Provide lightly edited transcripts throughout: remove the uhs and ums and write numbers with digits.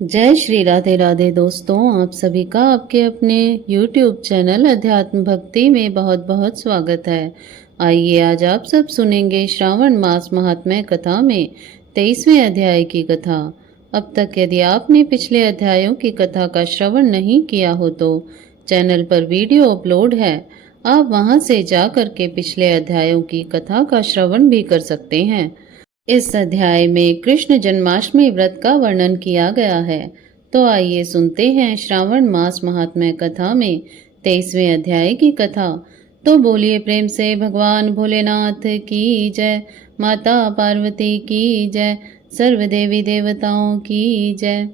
जय श्री राधे राधे दोस्तों, आप सभी का आपके अपने YouTube चैनल अध्यात्म भक्ति में बहुत बहुत स्वागत है। आइए आज आप सब सुनेंगे श्रावण मास महात्म्य कथा में 23वें अध्याय की कथा। अब तक यदि आपने पिछले अध्यायों की कथा का श्रवण नहीं किया हो तो चैनल पर वीडियो अपलोड है, आप वहां से जा करके पिछले अध्यायों की कथा का श्रवण भी कर सकते हैं। इस अध्याय में कृष्ण जन्माष्टमी व्रत का वर्णन किया गया है। तो आइए सुनते हैं श्रावण मास महात्म्य कथा में 23वें अध्याय की कथा। तो बोलिए प्रेम से भगवान भोलेनाथ की जय, माता पार्वती की जय, सर्व देवी देवताओं की जय।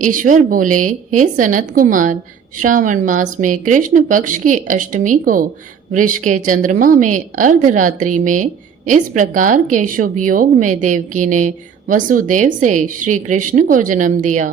ईश्वर बोले, हे सनत कुमार, श्रावण मास में कृष्ण पक्ष की अष्टमी को वृष के चंद्रमा में अर्धरात्रि में इस प्रकार के शुभ योग में देवकी ने वसुदेव से श्री कृष्ण को जन्म दिया।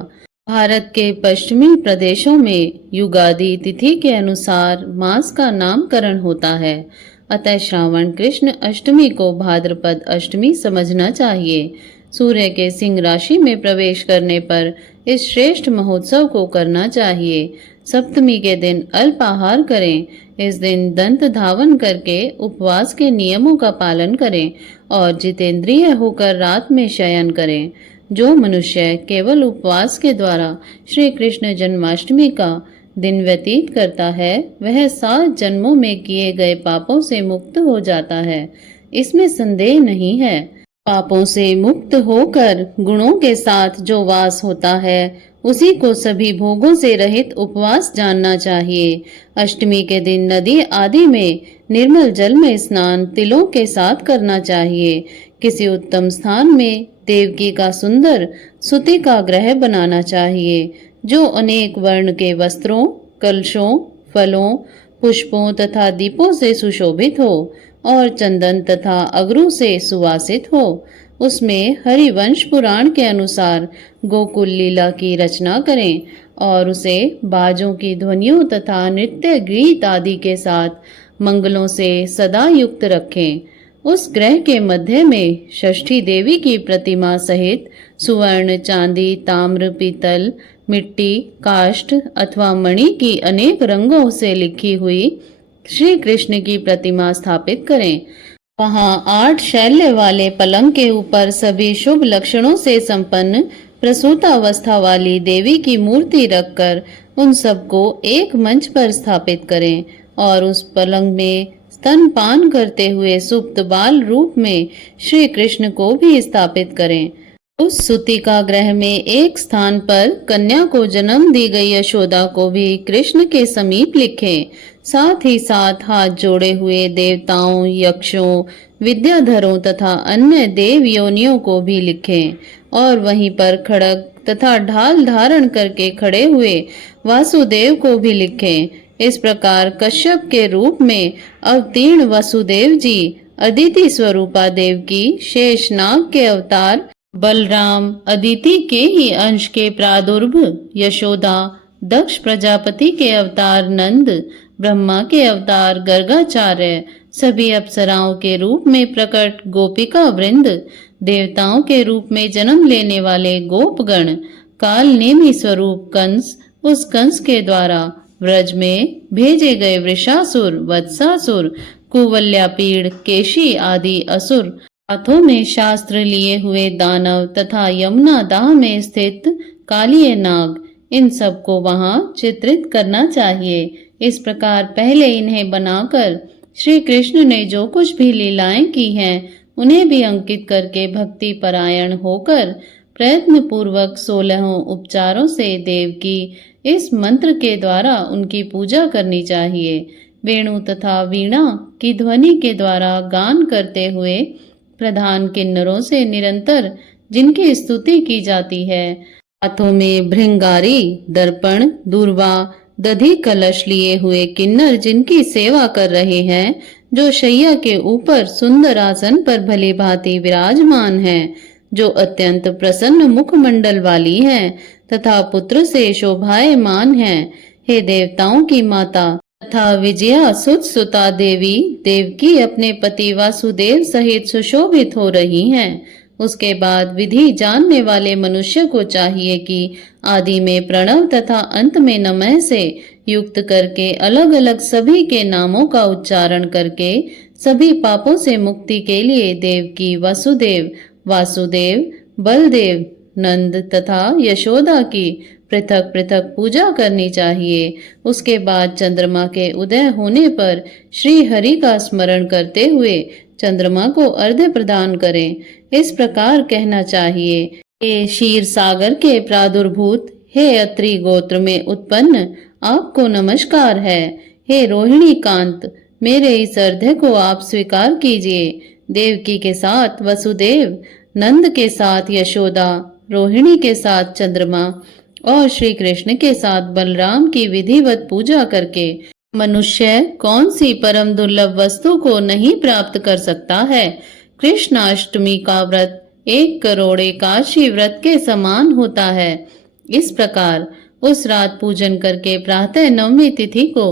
भारत के पश्चिमी प्रदेशों में युगादि तिथि के अनुसार मास का नामकरण होता है, अतः श्रावण कृष्ण अष्टमी को भाद्रपद अष्टमी समझना चाहिए। सूर्य के सिंह राशि में प्रवेश करने पर इस श्रेष्ठ महोत्सव को करना चाहिए। सप्तमी के दिन अल्पाहार करें। इस दिन दंत धावन करके उपवास के नियमों का पालन करें और जितेंद्रिय होकर रात में शयन करें। जो मनुष्य केवल उपवास के द्वारा श्री कृष्ण जन्माष्टमी का दिन व्यतीत करता है, वह 7 जन्मों में किए गए पापों से मुक्त हो जाता है, इसमें संदेह नहीं है। पापों से मुक्त होकर गुणों के साथ जो वास होता है, उसी को सभी भोगों से रहित उपवास जानना चाहिए। अष्टमी के दिन नदी आदि में निर्मल जल में स्नान तिलों के साथ करना चाहिए। किसी उत्तम स्थान में देवकी का सुंदर सूती का ग्रह बनाना चाहिए, जो अनेक वर्ण के वस्त्रों, कलशों, फलों, पुष्पों तथा दीपों से सुशोभित हो और चंदन तथा अगरू से सुवासित हो। उसमें हरिवंश पुराण के अनुसार गोकुल लीला की रचना करें और उसे बाजों की ध्वनियों तथा नृत्य गीत आदि के साथ मंगलों से सदा युक्त रखें। उस ग्रह के मध्य में षष्ठी देवी की प्रतिमा सहित सुवर्ण, चांदी, ताम्र, पीतल, मिट्टी, काष्ठ अथवा मणि की अनेक रंगों से लिखी हुई श्री कृष्ण की प्रतिमा स्थापित करें। वहां 8 शैल्य वाले पलंग के ऊपर सभी शुभ लक्षणों से संपन्न प्रसूतावस्था वाली देवी की मूर्ति रखकर उन सबको एक मंच पर स्थापित करें और उस पलंग में स्तनपान करते हुए सुप्त बाल रूप में श्री कृष्ण को भी स्थापित करें। उस सूतिका ग्रह में एक स्थान पर कन्या को जन्म दी गई यशोदा को भी कृष्ण के समीप लिखें। साथ ही साथ हाथ जोड़े हुए देवताओं, यक्षों, विद्याधरों तथा अन्य देव योनियों को भी लिखें और वहीं पर खड़ग तथा ढाल धारण करके खड़े हुए वासुदेव को भी लिखें। इस प्रकार कश्यप के रूप में अवतीर्ण वसुदेव जी, अदिति स्वरूपा देव की, शेषनाग के अवतार बलराम, अदिति के ही अंश के प्रादुर्भ यशोदा, दक्ष प्रजापति के अवतार नंद, ब्रह्मा के अवतार गर्गाचार्य, सभी अप्सराओं के रूप में प्रकट गोपिका वृंद, देवताओं के रूप में जन्म लेने वाले गोपगण, काल नेमी स्वरूप कंस, उस कंस के द्वारा व्रज में भेजे गए वृषासुर, वत्सासुर, कुवल्यापीड़, केशी आदि असुर, हाथों में शास्त्र लिए हुए दानव तथा यमुना दाह में स्थित कालिय नाग, इन सबको वहां चित्रित करना चाहिए। इस प्रकार पहले इन्हें बनाकर श्री कृष्ण ने जो कुछ भी लीलाएं की हैं, उन्हें भी अंकित करके भक्ति परायण होकर प्रयत्न पूर्वक 16 उपचारों से देव की इस मंत्र के द्वारा उनकी पूजा करनी चाहिए। वेणु तथा वीणा की ध्वनि के द्वारा गान करते हुए प्रधान किन्नरों से निरंतर जिनकी स्तुति की जाती है, हाथों में भृंगारी, दर्पण, दूर्वा, दधि कलश लिए हुए किन्नर जिनकी सेवा कर रहे हैं, जो शैया के ऊपर सुंदर आसन पर भली भांति विराजमान हैं, जो अत्यंत प्रसन्न मुखमंडल वाली हैं तथा पुत्र से शोभायमान हैं। हे देवताओं की माता तथा विजया सुत सुता देवी देवकी अपने पति वासुदेव सहित सुशोभित हो रही हैं। उसके बाद विधि जानने वाले मनुष्य को चाहिए कि आदि में प्रणव तथा अंत में नमः से युक्त करके अलग अलग सभी के नामों का उच्चारण करके सभी पापों से मुक्ति के लिए देवकी वसुदेव, वासुदेव, बलदेव, नंद तथा यशोदा की पृथक पृथक पूजा करनी चाहिए। उसके बाद चंद्रमा के उदय होने पर श्री हरि का स्मरण करते हुए चंद्रमा को अर्घ्य प्रदान करें। इस प्रकार कहना चाहिए, हे क्षीर सागर के प्रादुर्भूत, हे अत्रि गोत्र में उत्पन्न, आपको नमस्कार है। हे रोहिणी कांत, मेरे इस अर्घ्य को आप स्वीकार कीजिए। देवकी के साथ वसुदेव, नंद के साथ यशोदा, रोहिणी के साथ चंद्रमा और श्री कृष्ण के साथ बलराम की विधिवत पूजा करके मनुष्य कौन सी परम दुर्लभ वस्तु को नहीं प्राप्त कर सकता है। कृष्णाष्टमी का व्रत 1 करोड़ एकादशी व्रत के समान होता है। इस प्रकार उस रात पूजन करके प्रातः नवमी तिथि को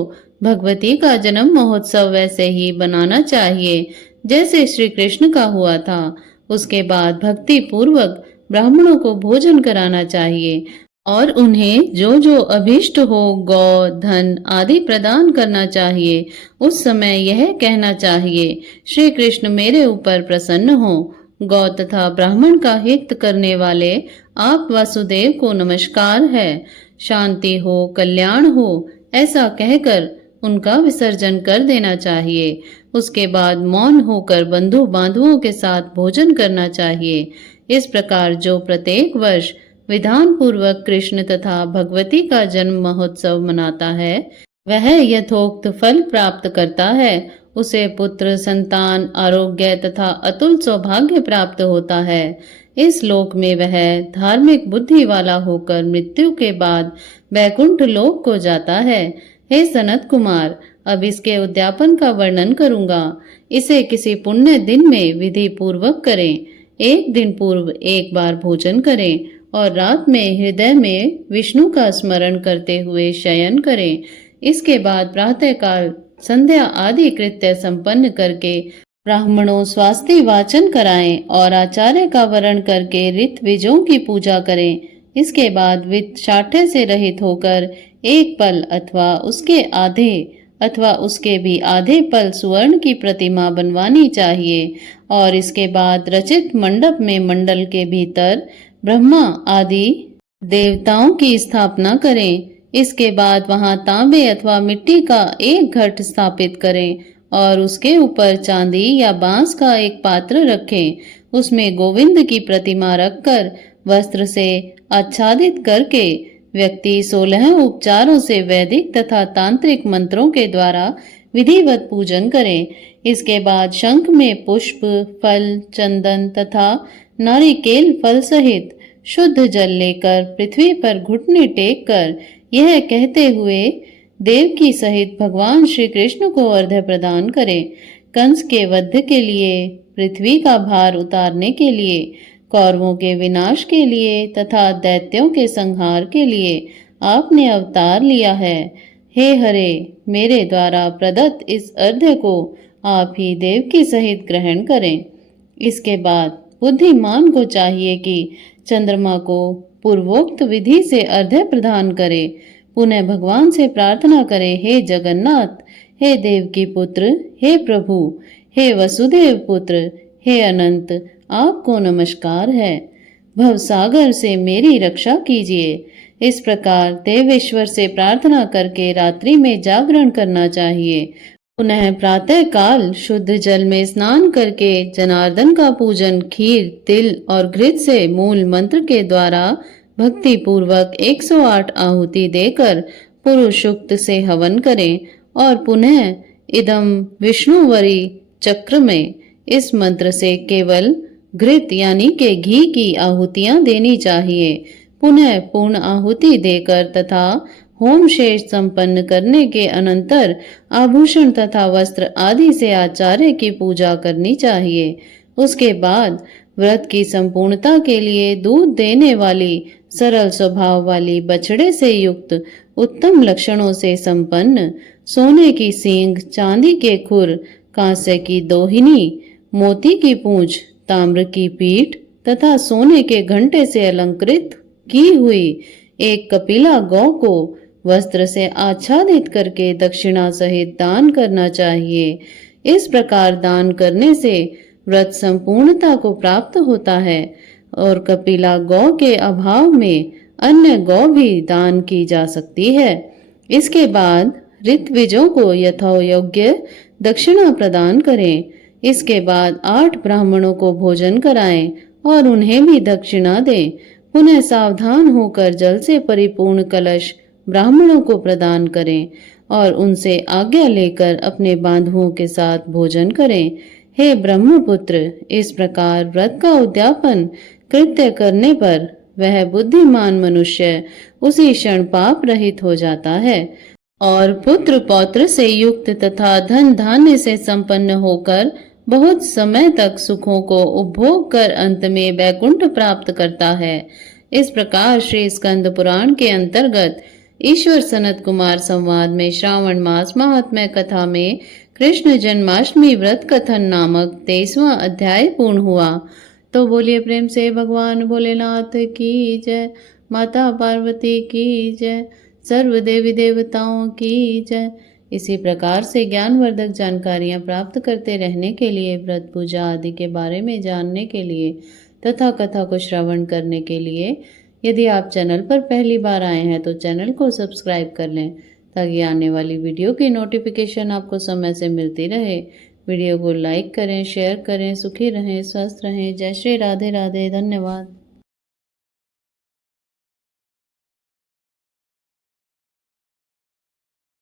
भगवती का जन्म महोत्सव वैसे ही बनाना चाहिए जैसे श्री कृष्ण का हुआ था। उसके बाद भक्ति पूर्वक ब्राह्मणों को भोजन कराना चाहिए और उन्हें जो जो अभीष्ट हो गौ, धन आदि प्रदान करना चाहिए। उस समय यह कहना चाहिए, श्री कृष्ण मेरे ऊपर प्रसन्न हो। गौ तथा ब्राह्मण का हित करने वाले आप वासुदेव को नमस्कार है। शांति हो, कल्याण हो, ऐसा कहकर उनका विसर्जन कर देना चाहिए। उसके बाद मौन होकर बंधु बांधवों के साथ भोजन करना चाहिए। इस प्रकार जो प्रत्येक वर्ष विधान पूर्वक कृष्ण तथा भगवती का जन्म महोत्सव मनाता है, वह यथोक्त फल प्राप्त करता है। उसे पुत्र, संतान, आरोग्य तथा अतुल सौभाग्य प्राप्त होता है। इस लोक में वह धार्मिक बुद्धि वाला होकर मृत्यु के बाद वैकुंठ लोक को जाता है। हे सनत कुमार, अब इसके उद्यापन का वर्णन करूंगा। इसे किसी पुण्य दिन में विधि पूर्वक करें। 1 दिन पूर्व 1 बार भोजन करें और रात में हृदय में विष्णु का स्मरण करते हुए शयन करें। इसके बाद प्रातःकाल संध्या आदि कृत्य संपन्न करके ब्राह्मणों स्वास्थ्य वाचन कराएं और आचार्य का वरण करके ऋत विजों की पूजा करें। इसके बाद वित्त शाठ्य से रहित होकर 1 पल अथवा उसके आधे अथवा उसके भी आधे पल सुवर्ण की प्रतिमा बनवानी चाहिए और इसके बाद रचित मंडप में मंडल के भीतर ब्रह्मा आदि देवताओं की स्थापना करें। इसके बाद वहां तांबे अथवा मिट्टी का एक घट स्थापित करें और उसके ऊपर चांदी या बांस का एक पात्र रखें। उसमें गोविंद की प्रतिमा रखकर वस्त्र से आच्छादित करके व्यक्ति 16 उपचारों से वैदिक तथा तांत्रिक मंत्रों के द्वारा विधिवत पूजन करें। इसके बाद शंख में पुष्प, फल, चंदन तथा नारिकेल फल सहित शुद्ध जल लेकर पृथ्वी पर घुटने टेक कर यह कहते हुए देवकी सहित भगवान श्री कृष्ण को अर्घ्य प्रदान करें। कंस के वध के लिए, पृथ्वी का भार उतारने के लिए, कौरवों के विनाश के लिए तथा दैत्यों के संहार के लिए आपने अवतार लिया है। हे हरे, मेरे द्वारा प्रदत्त इस अर्घ्य को आप ही देवकी सहित ग्रहण करें। इसके बाद बुद्धिमान को चाहिए कि चंद्रमा को पूर्वोक्त विधि से अर्घ्य प्रदान करे। पुनः भगवान से प्रार्थना करे, हे जगन्नाथ, हे देवकी पुत्र, हे प्रभु, हे वसुदेव पुत्र, हे अनंत, आपको नमस्कार है। भवसागर से मेरी रक्षा कीजिए। इस प्रकार देवेश्वर से प्रार्थना करके रात्रि में जागरण करना चाहिए। पुनः प्रातः काल शुद्ध जल में स्नान करके जनार्दन का पूजन खीर, तिल और घृत से मूल मंत्र के द्वारा भक्ति पूर्वक 108 आहुति देकर पुरुषुक्त से हवन करें और पुनः इदम विष्णुवरी चक्र में इस मंत्र से केवल घृत यानी के घी की आहुतियां देनी चाहिए। पुनः पूर्ण आहुति देकर तथा होम शेष संपन्न करने के अनंतर आभूषण तथा वस्त्र आदि से आचार्य की पूजा करनी चाहिए। उसके बाद व्रत की संपूर्णता के लिए दूध देने वाली सरल स्वभाव वाली बछड़े से युक्त उत्तम लक्षणों से संपन्न सोने की सींग, चांदी के खुर, कांस्य की दोहिनी, मोती की पूंछ, ताम्र की पीठ तथा सोने के घंटे से अलंकृत की हुई एक कपिला गौ को वस्त्र से आच्छादित करके दक्षिणा सहित दान करना चाहिए। इस प्रकार दान करने से व्रत संपूर्णता को प्राप्त होता है और कपिला गौ के अभाव में अन्य गौ भी दान की जा सकती है। इसके बाद ऋत्विजों को यथायोग्य दक्षिणा प्रदान करें। इसके बाद 8 ब्राह्मणों को भोजन कराएं और उन्हें भी दक्षिणा दें। पुनः सावधान होकर जल से परिपूर्ण कलश ब्राह्मणों को प्रदान करें और उनसे आज्ञा लेकर अपने बांधुओं के साथ भोजन करें। हे ब्रह्मपुत्र, इस प्रकार व्रत का उद्यापन कृत्य करने पर वह बुद्धिमान मनुष्य उसी क्षण पाप रहित हो जाता है और पुत्र पौत्र से युक्त तथा धन धान्य से संपन्न होकर बहुत समय तक सुखों को उपभोग कर अंत में वैकुंठ प्राप्त करता है। इस प्रकार श्री स्कंद पुराण के अंतर्गत ईश्वर सनत कुमार संवाद में श्रावण मास महात्म्य कथा में कृष्ण जन्माष्टमी व्रत कथन नामक 23वां अध्याय पूर्ण हुआ। तो बोलिए प्रेम से भगवान भोलेनाथ की जय, माता पार्वती की जय, सर्व देवी देवताओं की जय। इसी प्रकार से ज्ञानवर्धक जानकारियाँ प्राप्त करते रहने के लिए, व्रत पूजा आदि के बारे में जानने के लिए तथा कथा को श्रवण करने के लिए यदि आप चैनल पर पहली बार आए हैं तो चैनल को सब्सक्राइब कर लें ताकि आने वाली वीडियो की नोटिफिकेशन आपको समय से मिलती रहे। वीडियो को लाइक करें, शेयर करें। सुखी रहें, स्वस्थ रहें। जय श्री राधे राधे। धन्यवाद।